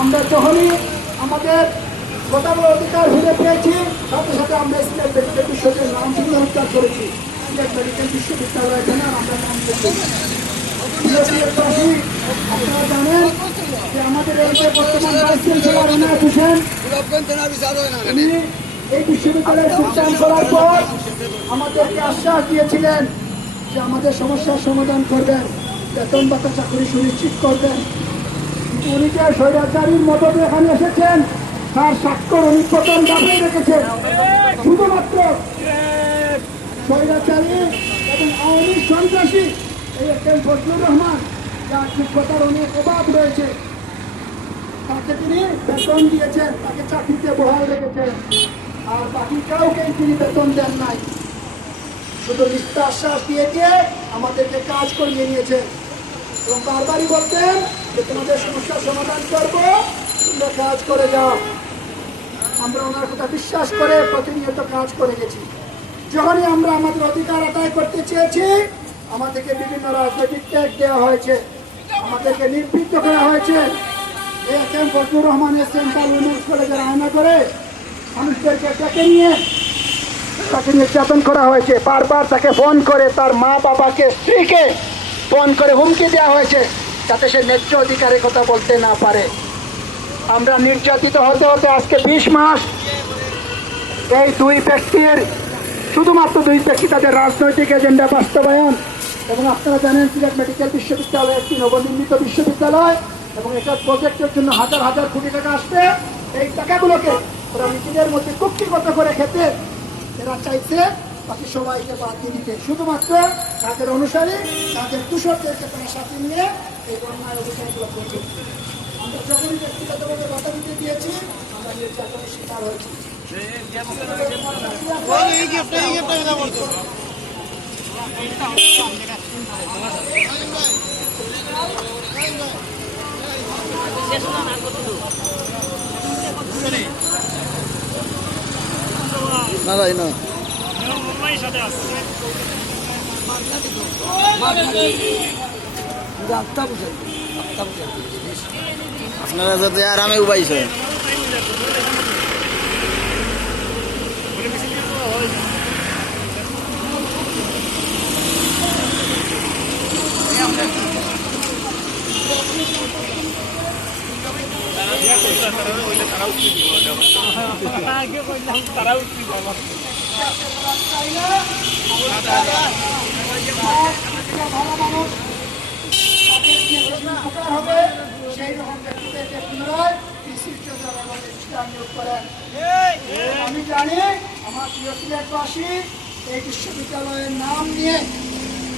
আমরা যখনই আমাদের ভোটার অধিকার ফিরে পেয়েছি, সাথে সাথে আমরা সিলেট মেডিকেল বিশ্ববিদ্যালয়ের নাম পুনরুদ্ধার করেছি। সিলেট মেডিকেল বিশ্ববিদ্যালয় এখানে আমরা নাম পেয়েছি। আপনারা জানেন যে আমাদের এই যে বর্তমান ভাইস চ্যান্সেলর এনায়েত হোসেন, উনি এই বিশ্ববিদ্যালয়ে যোগদান করার পর আমাদেরকে আশ্বাস দিয়েছিলেন যে আমাদের সমস্যার সমাধান করবেন, বেতন ভাতা চাকরি সুনিশ্চিত করবেন। কিন্তু উনি যে স্বৈরাচারীর মদতে এখানে এসেছেন, তার স্বাক্ষর উনি প্রথম দাবিয়ে রেখেছেন। শুধুমাত্র স্বৈরাচারী এবং আওয়ামী সন্ত্রাসী এই একেন ফজলুর রহমান, যার যোগ্যতার অনেক অভাব রয়েছে, তাকে তিনি বেতন দিয়েছেন, তাকে চাকরিতে বহাল রেখেছেন। আর বাকি কাউকে তিনি বেতন দেন নাই, শুধু মিথ্যা আশ্বাস দিয়ে দিয়ে আমাদেরকে কাজ করিয়ে নিয়েছেন এবং বারবারই বলতেন যে তোমাদের সমস্যার সমাধান করবো, তোমরা কাজ করে যাও। আমরা ওনার কথা বিশ্বাস করে প্রতিনিয়ত কাজ করে গেছি। যখনই আমরা আমাদের অধিকার আদায় করতে চেয়েছি, আমাদেরকে বিভিন্ন রাজনৈতিক ট্যাগ দেওয়া হয়েছে, আমাদেরকে নির্বৃত্ত করা হয়েছে। একেএম ফজলুর রহমানের সেন্ট্রাল উইমেন্স কলেজের আয়না করে মানুষদেরকে ডেকে নিয়ে তাকে নির্যাতন করা হয়েছে। বারবার তাকে ফোন করে তার মা বাবাকে, স্ত্রীকে ফোন করে হুমকি দেওয়া হয়েছে যাতে সে ন্যায্য অধিকারের কথা বলতে না পারে। আমরা নির্যাতিত হতে হতে আজকে 20 মাস এই দুই ব্যক্তির, শুধুমাত্র দুই ব্যক্তি তাদের রাজনৈতিক এজেন্ডা বাস্তবায়ন। এবং আপনারা জানেন সিলেট মেডিকেল বিশ্ববিদ্যালয় একটি নবনির্মিত বিশ্ববিদ্যালয় এবং এটা প্রজেক্টের জন্য হাজার হাজার কোটি টাকা আসবে। এই টাকাগুলোকে ওরা নিজেদের মধ্যে কুক্ষিগত করে খেতে এরা চাইছে বাকি সবাইকে বাদ দিয়ে দিতে। শুধুমাত্র তাদের অনুসারী, তাদের তুষরদেরকে তারা সাথে নিয়ে এই অন্যায় অভিযানগুলো করছে। আমরা যখনই ব্যক্তিগতভাবে কথা দিতে দিয়েছি, আমরা নির্যাতনের শিকার হয়েছি। না যাই না আপনারা যদি আরামে উপাইছে আমি জানি আমার প্রিয় সিলেটবাসী, এই বিশ্ববিদ্যালয়ের নাম নিয়ে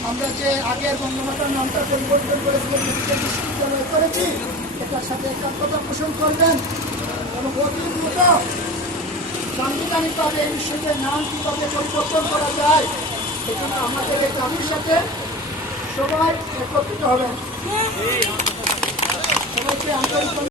আমরা যে আগের বঙ্গমাতার নামটা পরিবর্তন করেছিলাম, মেডিকেল বিশ্ববিদ্যালয় করেছি, এটার সাথে একাত্মতা পোষণ করবেন এবং অতি দ্রুত সাংবিধানিকভাবে এই বিশ্ববিদ্যালয়ের নাম কীভাবে পরিবর্তন করা যায়, এখানে আমাদের এই দাবির সাথে সবাই একত্রিত হবেন। সবাইকে আন্তরিক